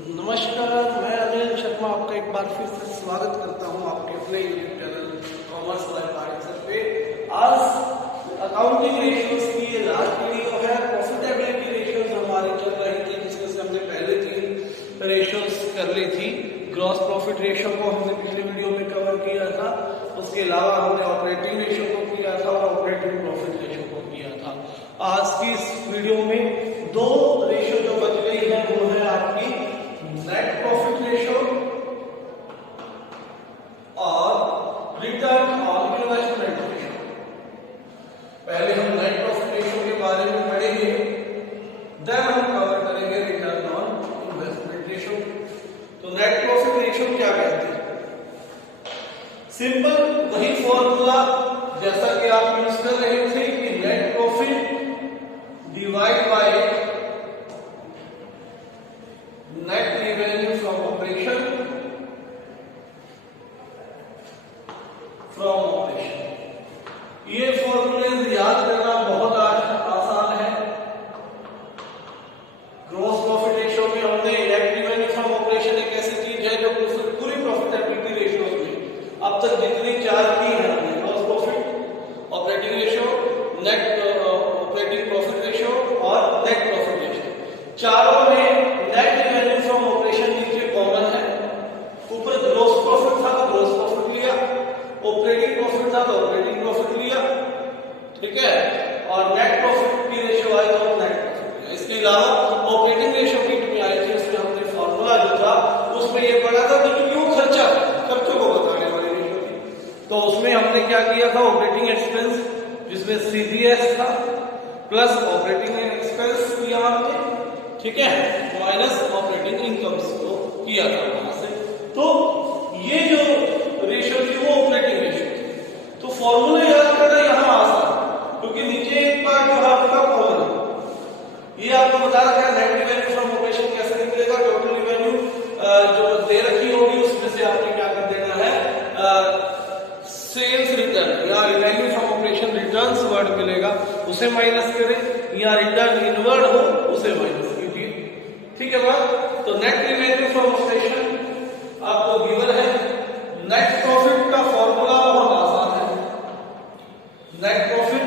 नमस्कार, मैं अनिल शर्मा आपका एक बार फिर से स्वागत करता हूं आपके अपने YouTube channel commerce life arts पे। आज अकाउंटिंग रेशियोज की ये लास्ट वीडियो है। प्रॉफिटेबिलिटी रेशियोज हमारी चल रही थी, जिसमें से हमने पहले 3 रेशियोज कर ली थी। ग्रॉस प्रॉफिट रेशियो को हमने पिछले वीडियो में कवर किया था, उसके अलावा हमने ऑपरेटिंग रेशियो को किया था और ऑपरेटिंग प्रॉफिट रेशियो को किया था। आज की इस वीडियो में 2 रेशियो जो बच गई है वो है आपकी नेट प्रॉफिट रेशियो और रिटर्न ऑन इन्वेस्टमेंट रेशियो। पहले हम नेट प्रॉफिट रेशियो के बारे में पढ़ेंगे, देन हम कवर करेंगे रिटर्न ऑन इन्वेस्टमेंट रेशियो। तो नेट प्रॉफिट रेशियो क्या कहते हैं? सिंपल वही फॉर्मूला जैसा कि आप यूज कर रहे थे कि net profit divide by net revenue from operation ये फॉर्मूले याद करना बहुत आसान है। ग्रॉस प्रॉफिट रेशियो में हमने नेट रेवेन्यू फ्रॉम ऑपरेशन एक ऐसी चीज है जो पूरी प्रॉफिटेबिलिटी रेशियोज में अब तक जितनी 4 की है, gross profit, operating ratio, net operating profit ratio और नेट प्रॉफिट रेशियो, चारों में नेट रेवेन्यू फ्रॉम ऑपरेशन नीचे कॉमन है। ऊपर ग्रॉस प्रॉफिट था तो ग्रॉस प्रॉफिट लिया, ऑपरेटिंग प्रॉफिट था तो ऑपरेटिंग प्रॉफिट लिया, ठीक है, और नेट प्रॉफिट की रेशियो आई तो नेट प्रॉफिट। इसके अलावा ऑपरेटिंग रेशियो की में आई थी, उसमें हमने फॉर्मूला जो था उसमें ये पढ़ा था कि क्यों खर्चों को बताने वाली रेशियो थी। तो उसमें हमने क्या किया था, ऑपरेटिंग एक्सपेंस जिसमें सीडीएस था प्लस ऑपरेटिंग एक्सपेंस किया हमने, ठीक है, माइनस ऑपरेटिंग इनकम्स को किया था वहां से। तो ये जो रेशियो थी वो ऑपरेटिंग रेशियो थी। तो फॉर्मूला याद करना यहां आसान, क्योंकि नीचे एक पार्ट जो है आपका कॉमन है। ये आपको बता रखा है नेट रेवेन्यू फ्रॉम ऑपरेशन कैसे निकलेगा। टोटल रेवेन्यू जो दे रखी होगी उसमें से आपने क्या कर देना है, सेल्स रिटर्न या revenue from operation returns word मिलेगा उसे माइनस करें, या रिटर्न इनवर्ड हो उसे माइनस कीजिए, ठीक है बात। तो नेट रेवेन्यू फ्रॉम ऑपरेशन आपको गिवन है। नेट प्रॉफिट का फॉर्मूला बहुत आसान है। Net profit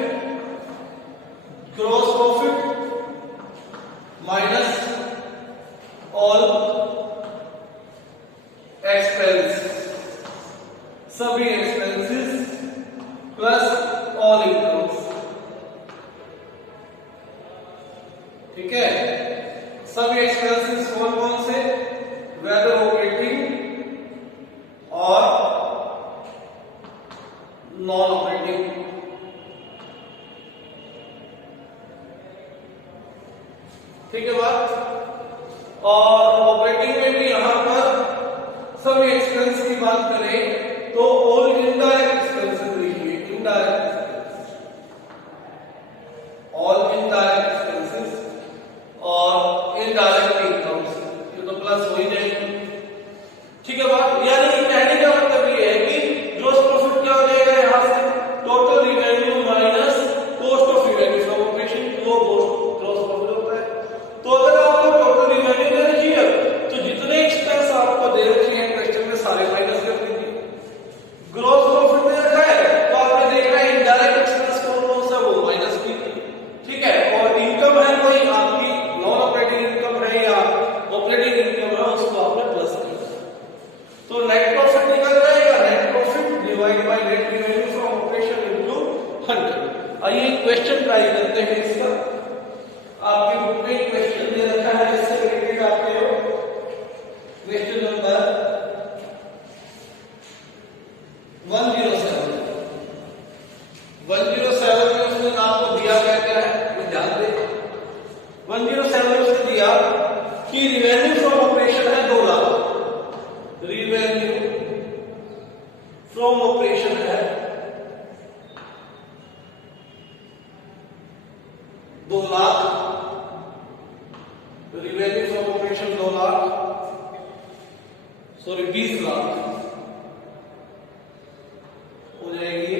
gross profit minus all expense, सभी एक्सपेंसेस प्लस ऑल इनकम्स, ठीक है। सभी एक्सपेंसेस कौन कौन से, वेदर ऑपरेटिंग और नॉन ऑपरेटिंग, ठीक है बात। और ऑपरेटिंग में भी यहां पर सभी एक्सपेंस की बात करें तो ऑल इनडायरेक्ट एक्सपेंसेस लिखिए, indirect expense, all indirect expenses और इनडायरेक्ट इनकम्स, ये तो प्लस हो ही जाएगी, ठीक है बात। यानी कहने का मतलब ये है कि ग्रॉस प्रॉफिट क्या हो जाएगा, यहां से total revenue minus cost of revenue from operation, वो ग्रॉस प्रॉफिट होता है। तो अगर आपको टोटल रेवेन्यू दे रखी है तो जितने एक्सपेंस आपको दे रखे हैं क्वेश्चन में सारे माइनस कर दीजिए। ग्रॉस प्रॉफिट दे रखा है तो आपने देखना है इनडायरेक्ट एक्सपेंस कौन कौन सा, वो माइनस कीजिए, ठीक है। और इनकम है कोई आपकी नॉन ऑपरेटिंग इनकम है या ऑपरेटिंग इनकम है, उसको आपने प्लस किया। तो नेट प्रॉफिट निकल जाएगा, net profit divide by net revenue from operation into 100। आइए क्वेश्चन ट्राई करते हैं इसका। आपके बुक में क्वेश्चन दे रखा है, इससे रिलेटेड आपके क्वेश्चन नंबर 107 में उसने आपको दिया क्या है, ध्यान दें। 107 में उसने दिया कि रेवेन्यू फ्रॉम ऑपरेशन है 2 लाख, रेवेन्यू फ्रॉम ऑपरेशन है 2 lakh, revenue from operation 2 lakh, sorry 20 lakh हो जाएगी।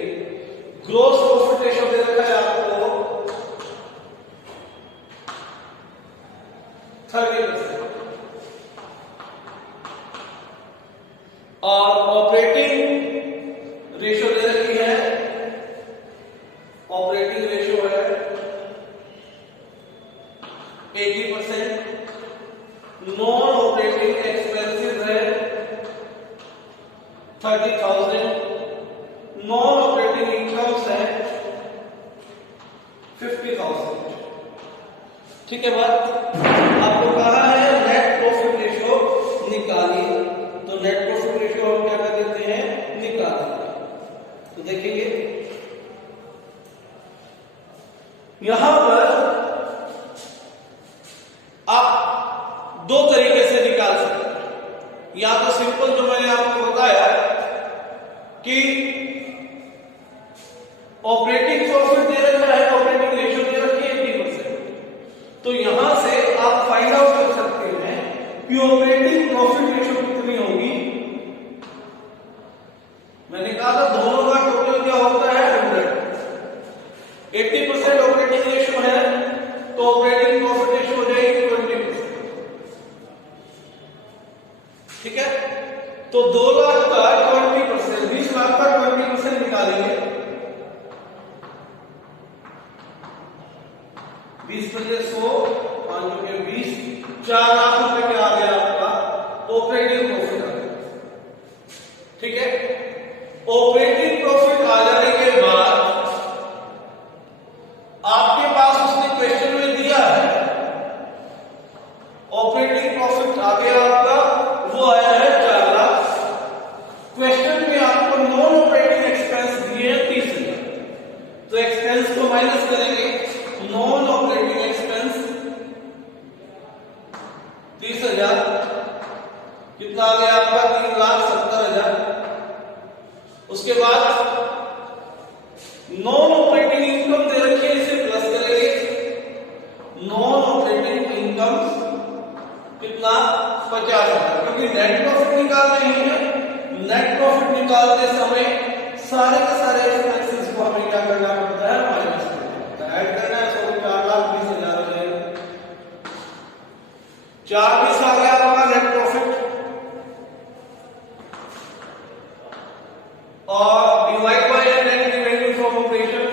ग्रॉस प्रॉफिट रेशियो दे रखा है आपको 30%, नॉन ऑपरेटिंग इनकम्स है 50,000। ठीक है बात। आपको कहा है नेट प्रॉफिट रेशियो निकालिए, तो नेट प्रॉफिट रेशियो हम क्या कर देते हैं, निकाल देते। तो देखेंगे यहां पर आप दो तरीके से निकाल सकते हैं। या तो सिंपल जो मैंने आपको बताया कि ऑपरेटिंग प्रॉफिट दे रखा है, ऑपरेटिंग रेशियो दे रखी है 80%, तो यहां से आप फाइंड आउट कर सकते हैं कि ऑपरेटिंग प्रॉफिट रेशियो कितनी होगी। मैंने कहा था दोनों का टोटल क्या होता है 100। 80% ऑपरेटिंग रेशियो है तो ऑपरेटिंग प्रॉफिट रेशियो हो जाएगी 20%। ठीक है, तो 2 लाख का 20%, 20 लाख का 20% निकालेंगे। 20 बजे 100, 5 के 20, 4 लाख रुपए के आ गया आपका ऑपरेटिंग प्रॉफिट आ गया। ठीक है, ऑपरेटिंग प्रॉफिट आ जाने के बाद आपके पास उसने क्वेश्चन में दिया है ऑपरेटिंग प्रॉफिट आ गया आपका, वो आया है 4 लाख। क्वेश्चन में आपको नॉन ऑपरेटिंग एक्सपेंस दिए हैं 30,000, तो एक्सपेंस को माइनस करेंगे। नॉन ऑपरेटिंग एक्सपेंस 30,000 कितना आ गया आपका 3,70,000। उसके बाद नॉन ऑपरेटिंग इनकम दे रखी है, इसे प्लस करेंगे। नॉन ऑपरेटिंग इनकम कितना 50,000, क्योंकि नेट प्रॉफिट निकालना ही है। नेट प्रॉफिट निकालते समय सारे के सारे एक्सपेंसेस को हमें क्या करना पड़ता है, माइनस करना है, ऐड करना है। 4,20,000 हो जाएगा। 4,20 आ गया आपका नेट प्रॉफिट, और divide by net revenue from operation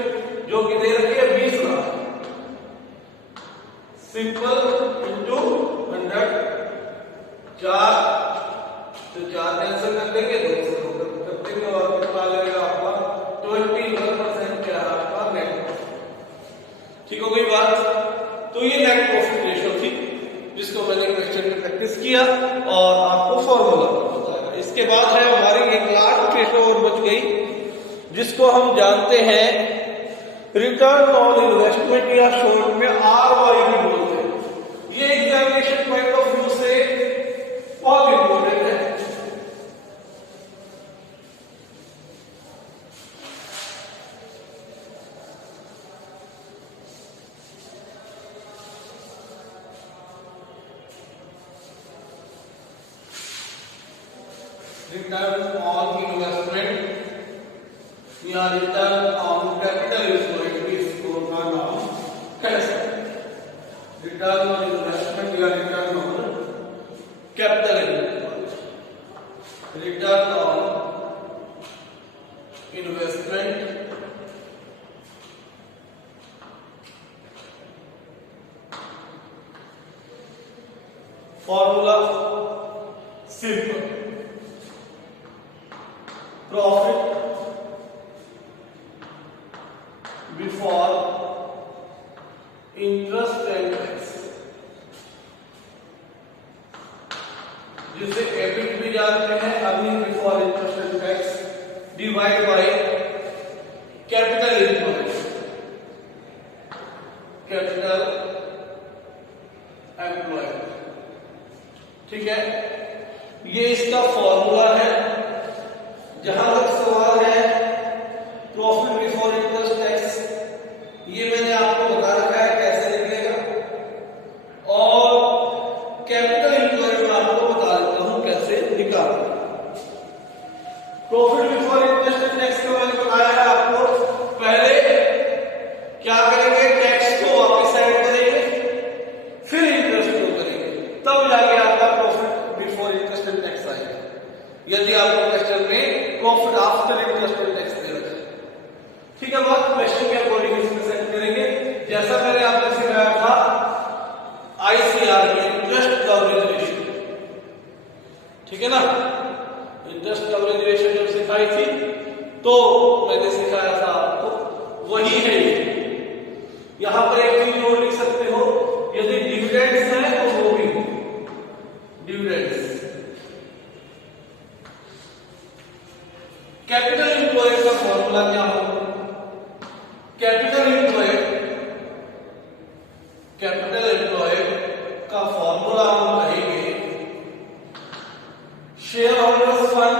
जो कि दे रखी है 20 लाख। सिंपल इनटू 100, 4 तो 4 कैंसिल कर देंगे, 2 से कर देंगे, और कितना लगेगा आपका 21% क्या है आपका नेट प्रॉफिट। ठीक हो गई बात। तो ये नेट प्रॉफिट रेशियो थी जिसको मैंने क्वेश्चन में प्रैक्टिस किया और आपको फॉर्मूला बताया। इसके बाद है हमारी एक लास्ट रेशियो और बच गई जिसको हम जानते हैं रिटर्न ऑन इन्वेस्टमेंट, या शॉर्ट में ROI भी बोलते हैं। ये एग्जामिनेशन पॉइंट ऑफ व्यू से बहुत इंपॉर्टेंट है। रिटर्न ऑन इन्वेस्टमेंट या रिटर्न ऑन कैपिटल एम्प्लॉयड भी इसको का नाम कह सकते हैं। रिटर्न ऑन इन्वेस्टमेंट या return on capital employed. Return on investment formula simple, profit before interest and tax, जिसे EBIT भी जानते हैं, earning before interest and tax, divide by capital employed. Capital employed, ठीक है, ये इसका फॉर्मूला है। जहां तक सवाल है प्रॉफिट बिफोर इंटरेस्ट टैक्स, ये मैंने आपको बता रखा है कैसे निकले मैंने सिखाया था आपको वही है ये। यहां पर एक चीज और लिख सकते हो, यदि डिविडेंड्स है तो वो भी डिविडेंड्स। कैपिटल एम्प्लॉयड का फॉर्मूला क्या होगा? कैपिटल एम्प्लॉयड का फॉर्मूला हम कहेंगे share holders fund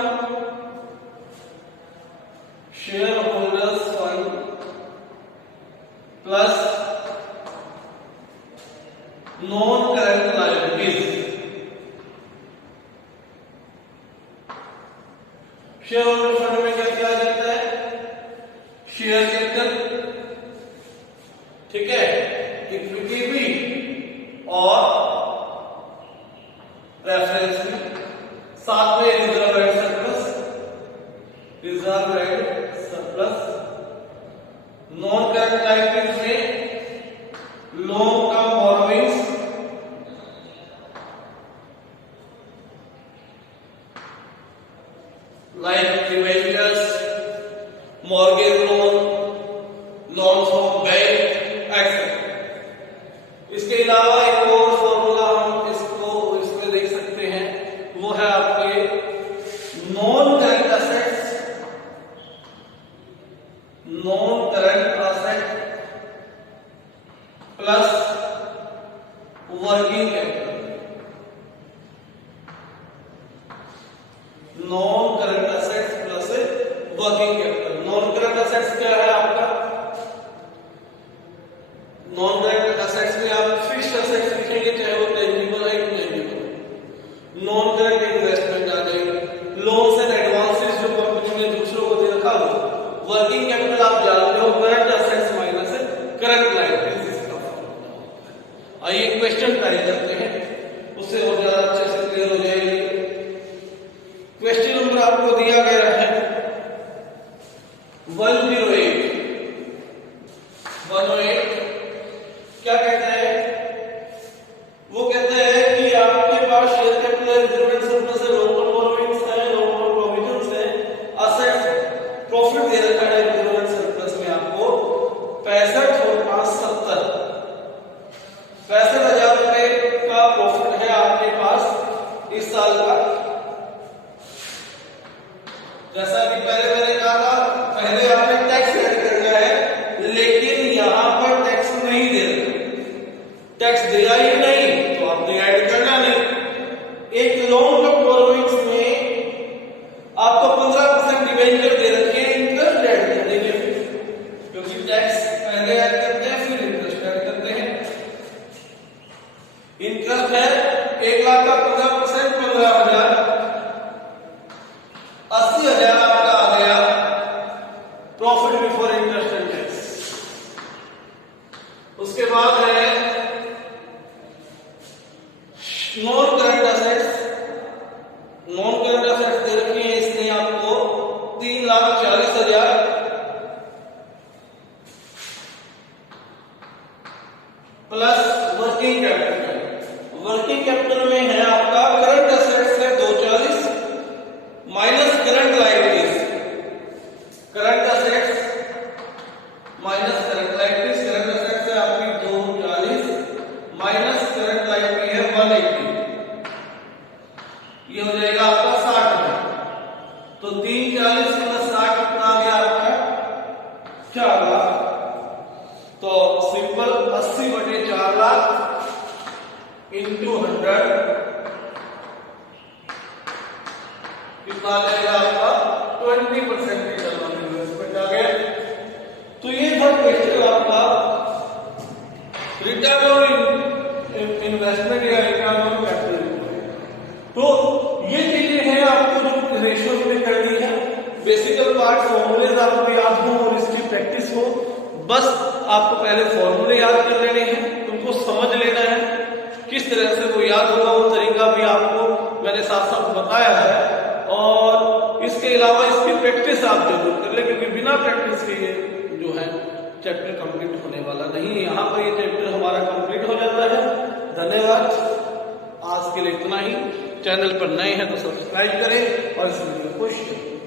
plus non current liabilities. Share holder fund में क्या किया जाता है? शेयर कैपिटल, ठीक है, इक्विटी भी और रेफरेंस भी, साथ में reserve and surplus. Non current liabilities में long term borrowings, like debentures, mortgage loan, loan from bank etcetera. इसके अलावा एक और फॉर्मूला हम इसमें देख सकते हैं, वो है आपके non current assets plus working capital. Non current assets plus working capital. Non current assets क्या है आपका? नॉन करंट असेट्स में आप फिक्स्ड असेट्स लिखेंगे, चाहे वो टेंजिबल है इंटेंजिबल। नॉन करंट इन्वेस्टमेंट आ जाएगी, लोन्स एंड एडवांसेस जो कंपनी ने दूसरों को दे रखा हो। वर्किंग कैपिटल आप जानते हो, current assets minus current liabilities. आइए क्वेश्चन ट्राई करते हैं, उससे और ज्यादा अच्छे से क्लियर हो जाएगी। क्वेश्चन नंबर आपको दिया गया है 108। क्या कहता है? वो कहता है कि आपके पास share capital, reserve and surplus है, लॉन्ग टर्म बोरोइंग्स है, लॉन्ग टर्म प्रोविजंस है, असेट्स, प्रॉफिट दे रखा है रिजर्व एंड सरप्लस में आपको 65 और 5 70 65,000 रुपए का प्रॉफिट है आपके पास इस साल का। जैसा कि पहले मैंने कहा था, पहले आपने टैक्स ऐड करना है, लेकिन यहां पर टैक्स नहीं दे रहे, टैक्स दिया ही नहीं तो आपने ऐड करना नहीं। एक लॉन्ग टर्म बोरोइंग्स में आपको 15% डिबेंचर दे रखे हैं, इंटरेस्ट ऐड कर देंगे, क्योंकि टैक्स पहले ऐड करते हैं फिर इंटरेस्ट ऐड करते हैं। इंटरेस्ट है 1 लाख का 15%, 15,000, 80,000 आपका आ गया profit before interest and tax. उसके बाद है non current assets. Non current assets दे रखी है इसने आपको 3,40,000 plus working capital. Working capital में है आपका करंट असेट्स है 240 minus current liabilities. Current assets minus current liabilities. Current assets है आपकी 240 माइनस करंट लायबिलिटी है 180, ये हो जाएगा आपका 60 में। तो 340 प्लस 60 कितना आ गया आपका? 4 लाख। तो सिंपल 80/4 लाख इंटू 100 कितना आ जाएगा आपका? 20% रिटर्न ऑन इन्वेस्टमेंट आ गया। तो ये था क्वेश्चन आपका रिटर्न ऑन इन्वेस्टमेंट या रिटर्न ऑन कैपिटल। तो ये चीजें हैं आपको जो रेशियोज में करनी है। बेसिकल पार्ट फॉर्मूलेज आपको याद हो और इसकी प्रैक्टिस हो, बस आपको पहले फॉर्मूले याद कर लेने हैं, उनको समझ लेना है। किस तरह से वो याद होगा वो तरीका भी आपको मैंने साथ साथ बताया है, और इसके अलावा इसकी प्रैक्टिस आप जरूर कर ले, क्योंकि बिना प्रैक्टिस के ये जो है चैप्टर कंप्लीट होने वाला नहीं है। यहाँ पर ये चैप्टर हमारा कंप्लीट हो जाता है। धन्यवाद, आज के लिए इतना ही। चैनल पर नए हैं तो सब्सक्राइब करें और इस वीडियो को शेयर करें।